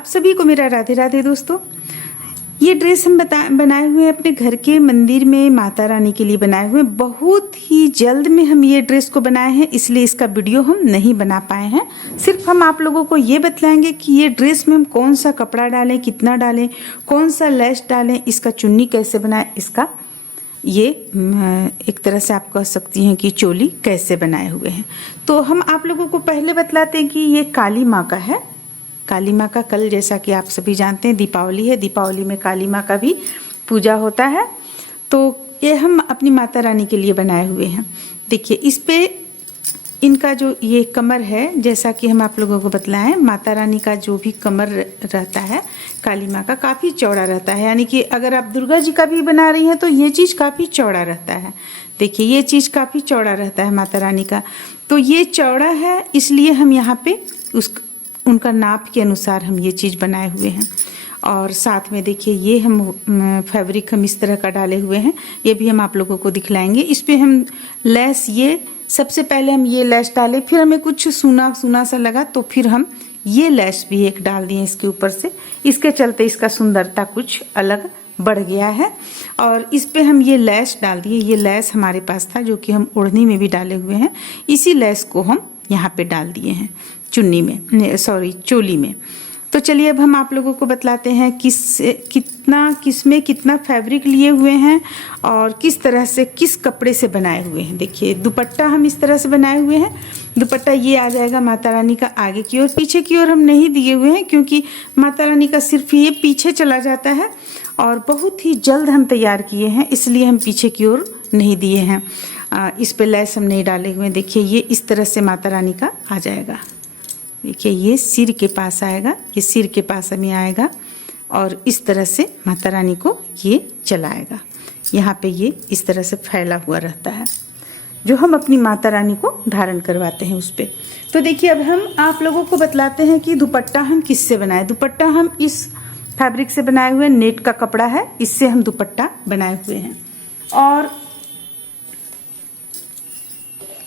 आप सभी को मेरा राधे राधे दोस्तों। ये ड्रेस हम बनाए हुए हैं अपने घर के मंदिर में माता रानी के लिए बनाए हुए हैं। बहुत ही जल्द में हम ये ड्रेस को बनाए हैं, इसलिए इसका वीडियो हम नहीं बना पाए हैं। सिर्फ हम आप लोगों को ये बतलाएंगे कि ये ड्रेस में हम कौन सा कपड़ा डालें, कितना डालें, कौन सा लेस डालें, इसका चुन्नी कैसे बनाएं, इसका ये एक तरह से आप कह सकती हैं कि चोली कैसे बनाए हुए हैं। तो हम आप लोगों को पहले बतलाते हैं कि ये काली माँ का है। काली माँ का कल, जैसा कि आप सभी जानते हैं, दीपावली है। दीपावली में काली माँ का भी पूजा होता है। तो ये हम अपनी माता रानी के लिए बनाए हुए हैं। देखिए इस पे इनका जो ये कमर है, जैसा कि हम आप लोगों को बतलाएं, माता रानी का जो भी कमर रहता है काली माँ का काफ़ी चौड़ा रहता है। यानी कि अगर आप दुर्गा जी का भी बना रही हैं तो ये चीज़ काफ़ी चौड़ा रहता है। देखिए ये चीज़ काफ़ी चौड़ा रहता है माता रानी का। तो ये चौड़ा है, इसलिए हम यहाँ पे उनका नाप के अनुसार हम ये चीज़ बनाए हुए हैं। और साथ में देखिए ये हम फैब्रिक हम इस तरह का डाले हुए हैं, ये भी हम आप लोगों को दिखलाएंगे। इस पे हम लेस, ये सबसे पहले हम ये लेस डाले, फिर हमें कुछ सूना सूना सा लगा तो फिर हम ये लेस भी एक डाल दिए इसके ऊपर से। इसके चलते इसका सुंदरता कुछ अलग बढ़ गया है। और इस पे हम ये लेस डाल दिए। ये लेस हमारे पास था जो कि हम ओढ़नी में भी डाले हुए हैं। इसी लेस को हम यहाँ पे डाल दिए हैं चुन्नी में, सॉरी चोली में। तो चलिए अब हम आप लोगों को बतलाते हैं किसमें कितना फैब्रिक लिए हुए हैं और किस तरह से, किस कपड़े से बनाए हुए हैं। देखिए दुपट्टा हम इस तरह से बनाए हुए हैं। दुपट्टा ये आ जाएगा माता रानी का आगे की ओर। पीछे की ओर हम नहीं दिए हुए हैं क्योंकि माता रानी का सिर्फ ये पीछे चला जाता है और बहुत ही जल्द हम तैयार किए हैं, इसलिए हम पीछे की ओर नहीं दिए हैं। इस पे लेस हम नहीं डाले हुए हैं। देखिए ये इस तरह से माता रानी का आ जाएगा। देखिए ये सिर के पास आएगा, ये सिर के पास हमें आएगा और इस तरह से माता रानी को ये चलाएगा। यहाँ पे ये इस तरह से फैला हुआ रहता है जो हम अपनी माता रानी को धारण करवाते हैं उस पर। तो देखिए अब हम आप लोगों को बतलाते हैं कि दुपट्टा हम किससे बनाए। दुपट्टा हम इस फैब्रिक से बनाए हुए, नेट का कपड़ा है, इससे हम दुपट्टा बनाए हुए हैं। और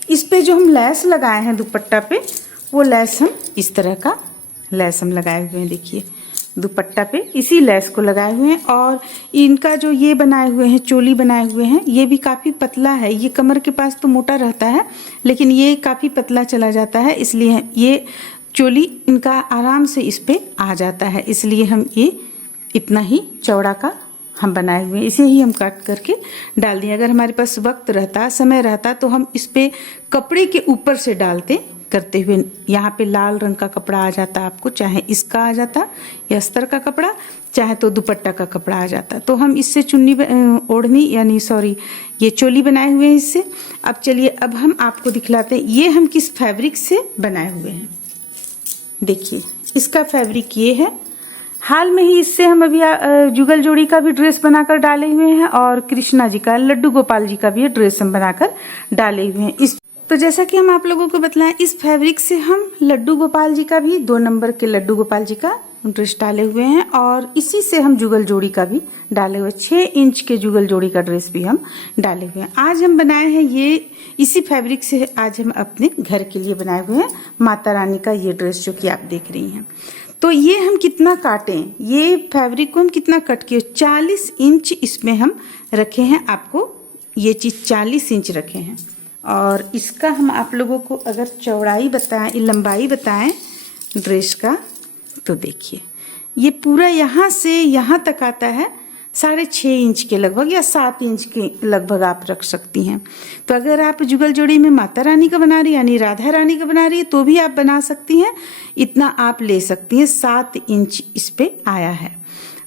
इस पे जो हम लेस लगाए हैं दुपट्टा पे, वो लेस हम इस तरह का लेस हम लगाए हुए हैं। देखिए दुपट्टा पे इसी लेस को लगाए हुए हैं। और इनका जो ये बनाए हुए हैं, चोली बनाए हुए हैं, ये भी काफ़ी पतला है। ये कमर के पास तो मोटा रहता है लेकिन ये काफ़ी पतला चला जाता है, इसलिए ये चोली इनका आराम से इस पे आ जाता है। इसलिए हम ये इतना ही चौड़ा का हम बनाए हुए हैं, इसे ही हम काट करके डाल दिए। अगर हमारे पास वक्त रहता, समय रहता, तो हम इस पे कपड़े के ऊपर से डालते करते हुए। यहाँ पे लाल रंग का कपड़ा आ जाता आपको, चाहे इसका आ जाता या अस्तर का कपड़ा, चाहे तो दुपट्टा का कपड़ा आ जाता। तो हम इससे चुन्नी ओढ़नी यानी सॉरी ये चोली बनाए हुए हैं इससे। अब चलिए अब हम आपको दिखलाते हैं ये हम किस फैब्रिक से बनाए हुए हैं। देखिए इसका फैब्रिक ये है। हाल में ही इससे हम अभी जुगल जोड़ी का भी ड्रेस बनाकर डाले हुए हैं और कृष्णा जी का, लड्डू गोपाल जी का भी ड्रेस हम बनाकर डाले हुए हैं। तो जैसा कि हम आप लोगों को बतलाएं, इस फैब्रिक से हम लड्डू गोपाल जी का भी, 2 नंबर के लड्डू गोपाल जी का ड्रेस डाले हुए हैं और इसी से हम जुगल जोड़ी का भी डाले हुए, 6 इंच के जुगल जोड़ी का ड्रेस भी हम डाले हुए हैं। आज हम बनाए हैं ये इसी फैब्रिक से, आज हम अपने घर के लिए बनाए हुए हैं माता रानी का ये ड्रेस जो कि आप देख रही हैं। तो ये हम कितना काटें, ये फैब्रिक को हम कितना कट किए, 40 इंच इसमें हम रखे हैं। आपको ये चीज़ 40 इंच रखे हैं। और इसका हम आप लोगों को अगर चौड़ाई बताएं, लंबाई बताएं ड्रेस का, तो देखिए ये पूरा यहाँ से यहाँ तक आता है 6.5 इंच के लगभग या 7 इंच के लगभग आप रख सकती हैं। तो अगर आप जुगल जोड़ी में माता रानी का बना रही यानी राधा रानी का बना रही है तो भी आप बना सकती हैं, इतना आप ले सकती हैं। 7 इंच इस पे आया है,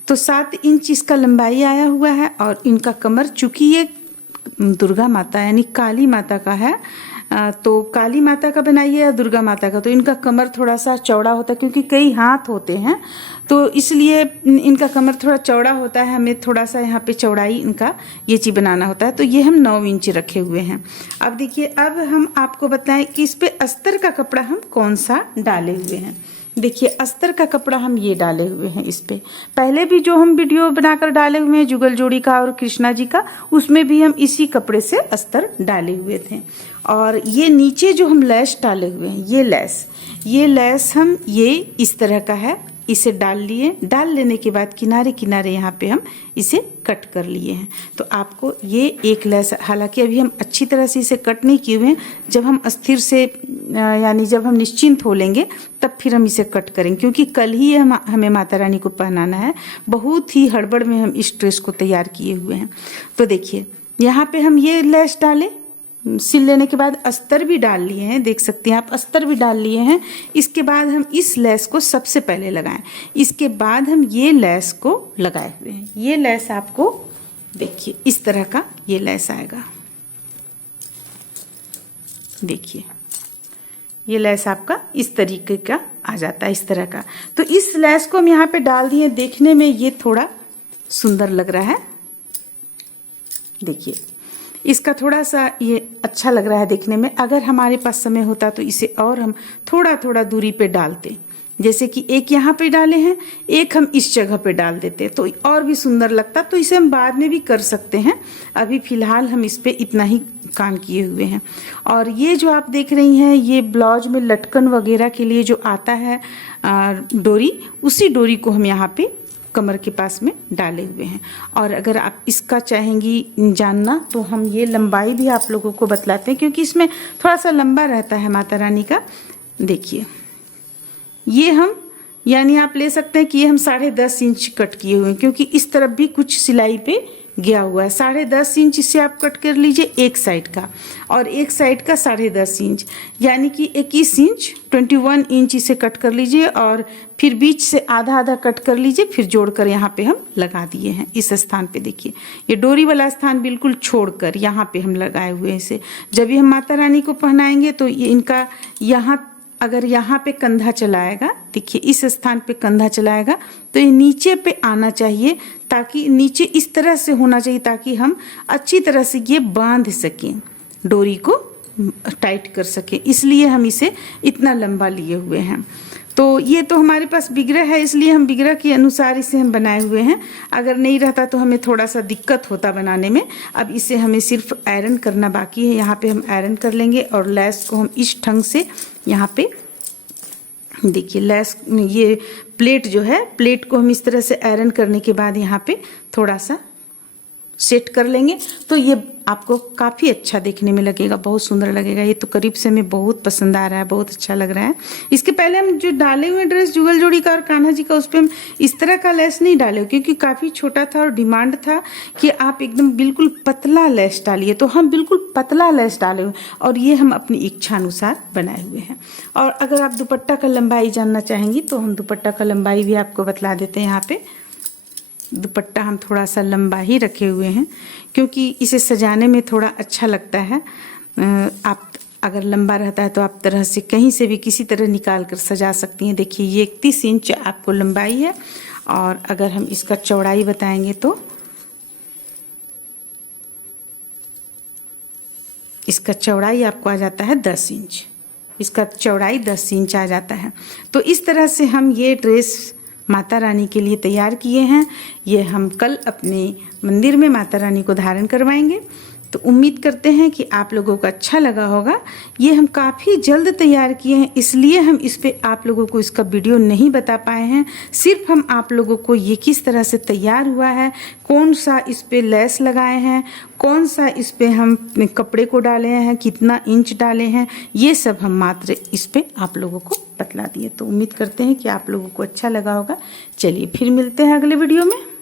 तो 7 इंच इसका लंबाई आया हुआ है। और इनका कमर, चूँकि ये दुर्गा माता यानी काली माता का है, तो काली माता का बनाइए या दुर्गा माता का, तो इनका कमर थोड़ा सा चौड़ा होता है क्योंकि कई हाथ होते हैं, तो इसलिए इनका कमर थोड़ा चौड़ा होता है। हमें थोड़ा सा यहाँ पे चौड़ाई इनका ये चीज़ बनाना होता है। तो ये हम 9 इंच रखे हुए हैं। अब देखिए अब हम आपको बताएं कि इस पे अस्तर का कपड़ा हम कौन सा डाले हुए हैं। देखिए अस्तर का कपड़ा हम ये डाले हुए हैं इस पे। पहले भी जो हम वीडियो बनाकर डाले हुए हैं जुगल जोड़ी का और कृष्णा जी का, उसमें भी हम इसी कपड़े से अस्तर डाले हुए थे। और ये नीचे जो हम लेस डाले हुए हैं, ये लेस हम ये इस तरह का है, इसे डाल लिए। डाल लेने के बाद किनारे किनारे यहाँ पे हम इसे कट कर लिए हैं। तो आपको ये एक लैस, हालांकि अभी हम अच्छी तरह से इसे कट नहीं किए हुए हैं, जब हम अस्थिर से यानी जब हम निश्चिंत हो लेंगे तब फिर हम इसे कट करेंगे, क्योंकि कल ही हमें माता रानी को पहनाना है। बहुत ही हड़बड़ में हम इस ड्रेस को तैयार किए हुए हैं। तो देखिए यहाँ पे हम ये लैस डालें, सिल लेने के बाद अस्तर भी डाल लिए हैं, देख सकते हैं आप, अस्तर भी डाल लिए हैं। इसके बाद हम इस लैस को सबसे पहले लगाएं, इसके बाद हम ये लैस को लगाए हुए हैं। ये लैस आपको देखिए इस तरह का ये लैस आएगा, देखिए ये लैस आपका इस तरीके का आ जाता है, इस तरह का। तो इस लैस को हम यहाँ पे डाल दिए, देखने में ये थोड़ा सुंदर लग रहा है। देखिए इसका थोड़ा सा ये अच्छा लग रहा है देखने में। अगर हमारे पास समय होता तो इसे और हम थोड़ा थोड़ा दूरी पे डालते, जैसे कि एक यहाँ पे डाले हैं, एक हम इस जगह पे डाल देते तो और भी सुंदर लगता। तो इसे हम बाद में भी कर सकते हैं, अभी फ़िलहाल हम इस पे इतना ही काम किए हुए हैं। और ये जो आप देख रही हैं, ये ब्लाउज में लटकन वगैरह के लिए जो आता है डोरी, उसी डोरी को हम यहाँ पे कमर के पास में डाले हुए हैं। और अगर आप इसका चाहेंगी जानना तो हम ये लंबाई भी आप लोगों को बतलाते हैं, क्योंकि इसमें थोड़ा सा लंबा रहता है माता रानी का। देखिए ये हम, यानी आप ले सकते हैं कि ये हम 10.5 इंच कट किए हुए हैं, क्योंकि इस तरफ भी कुछ सिलाई पे गया हुआ है। 10.5 इंच इससे आप कट कर लीजिए एक साइड का, और एक साइड का 10.5 इंच, यानी कि 21 इंच, 21 इंच इसे कट कर लीजिए। और फिर बीच से आधा आधा कट कर लीजिए, फिर जोड़कर यहाँ पे हम लगा दिए हैं इस स्थान पे। देखिए ये डोरी वाला स्थान बिल्कुल छोड़कर यहाँ पे हम लगाए हुए हैं इसे। जब भी हम माता रानी को पहनाएंगे तो ये इनका यहाँ, अगर यहाँ पे कंधा चलाएगा, देखिए इस स्थान पे कंधा चलाएगा तो ये नीचे पे आना चाहिए, ताकि नीचे इस तरह से होना चाहिए ताकि हम अच्छी तरह से ये बांध सकें, डोरी को टाइट कर सकें। इसलिए हम इसे इतना लंबा लिए हुए हैं। तो ये तो हमारे पास बिगड़ा है, इसलिए हम बिगड़ा के अनुसार इसे हम बनाए हुए हैं। अगर नहीं रहता तो हमें थोड़ा सा दिक्कत होता बनाने में। अब इसे हमें सिर्फ आयरन करना बाकी है। यहाँ पे हम आयरन कर लेंगे और लैस को हम इस ढंग से यहाँ पे देखिए, लैस ये प्लेट जो है, प्लेट को हम इस तरह से आयरन करने के बाद यहाँ पे थोड़ा सा सेट कर लेंगे तो ये आपको काफ़ी अच्छा देखने में लगेगा, बहुत सुंदर लगेगा। ये तो करीब से हमें बहुत पसंद आ रहा है, बहुत अच्छा लग रहा है। इसके पहले हम जो डाले हुए ड्रेस जुगल जोड़ी का और कान्हा जी का, उस पर हम इस तरह का लेस नहीं डाले, क्योंकि काफ़ी छोटा था और डिमांड था कि आप एकदम बिल्कुल पतला लेस डालिए। तो हम बिल्कुल पतला लेस डाले हुए, और ये हम अपनी इच्छा अनुसार बनाए हुए हैं। और अगर आप दुपट्टा का लंबाई जानना चाहेंगी तो हम दुपट्टा का लंबाई भी आपको बतला देते हैं। यहाँ पे दुपट्टा हम थोड़ा सा लंबा ही रखे हुए हैं, क्योंकि इसे सजाने में थोड़ा अच्छा लगता है। आप अगर लंबा रहता है तो आप तरह से कहीं से भी किसी तरह निकाल कर सजा सकती हैं। देखिए ये 31 इंच आपको लंबाई है, और अगर हम इसका चौड़ाई बताएंगे तो इसका चौड़ाई आपको आ जाता है 10 इंच। इसका चौड़ाई 10 इंच आ जाता है। तो इस तरह से हम ये ड्रेस माता रानी के लिए तैयार किए हैं। ये हम कल अपने मंदिर में माता रानी को धारण करवाएंगे। तो उम्मीद करते हैं कि आप लोगों को अच्छा लगा होगा। ये हम काफ़ी जल्द तैयार किए हैं, इसलिए हम इस पे आप लोगों को इसका वीडियो नहीं बता पाए हैं। सिर्फ हम आप लोगों को ये किस तरह से तैयार हुआ है, कौन सा इस पे लेस लगाए हैं, कौन सा इस पे हम कपड़े को डाले हैं, कितना इंच डाले हैं, ये सब हम मात्र इस पे आप लोगों को बतला दिए। तो उम्मीद करते हैं कि आप लोगों को अच्छा लगा होगा। चलिए फिर मिलते हैं अगले वीडियो में।